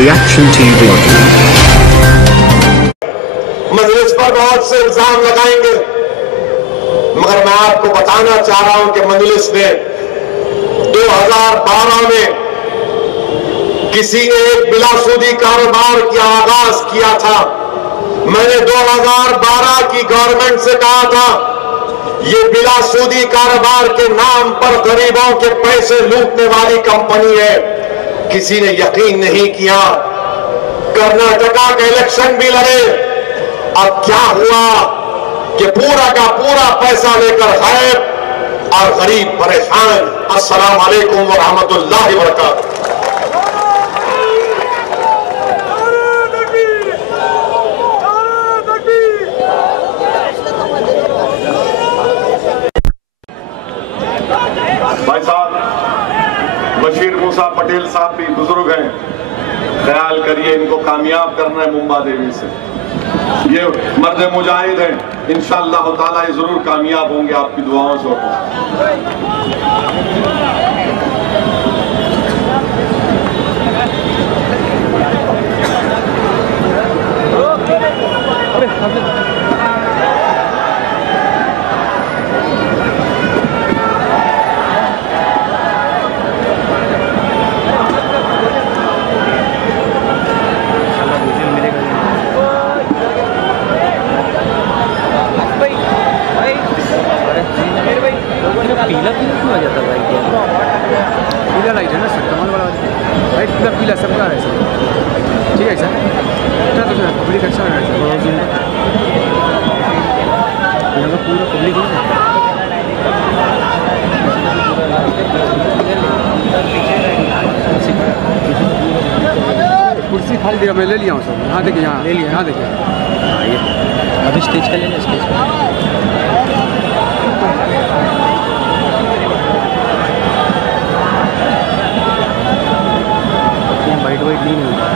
Reaction TV. मजलिस पर बहुत से इल्जाम लगाएंगे, मगर मैं आपको बताना चाह रहा हूं कि मजलिस ने 2012 में किसी ने एक बिलासूदी कारोबार का आगाज किया था। मैंने 2012 की गवर्नमेंट से कहा था ये बिलासूदी कारोबार के नाम पर गरीबों के पैसे लूटने वाली कंपनी है। किसी ने यकीन नहीं किया। कर्नाटका का इलेक्शन भी लड़े। अब क्या हुआ कि पूरा का पूरा पैसा लेकर गायब और गरीब परेशान। अस्सलाम वालेकुम व रहमतुल्लाहि व बरकातहू। भाई साहब बशीर मूसा पटेल साहब भी बुजुर्ग हैं, ख्याल करिए इनको कामयाब करना है मुंबा देवी से। ये मर्द मुजाहिद हैं, इंशाअल्लाह ताला ये जरूर कामयाब होंगे आपकी दुआओं से। पीला पीला क्यों आ जाता भाई? क्या पीला लाइट है ना सर, कमाल वाला लाइट पूरा पीला सबका है सर। ठीक है सर, अच्छा तो सर पब्लिक अच्छा है सर। यहाँ का पूरा पब्लिक कुर्सी खाली दिया, मैं ले लिया हूँ सर। यहाँ देखिए, यहाँ ले लिया, यहाँ देखिए। हाँ ये अभी स्टेज का लेना, स्टेज का वाइट नहीं होगा।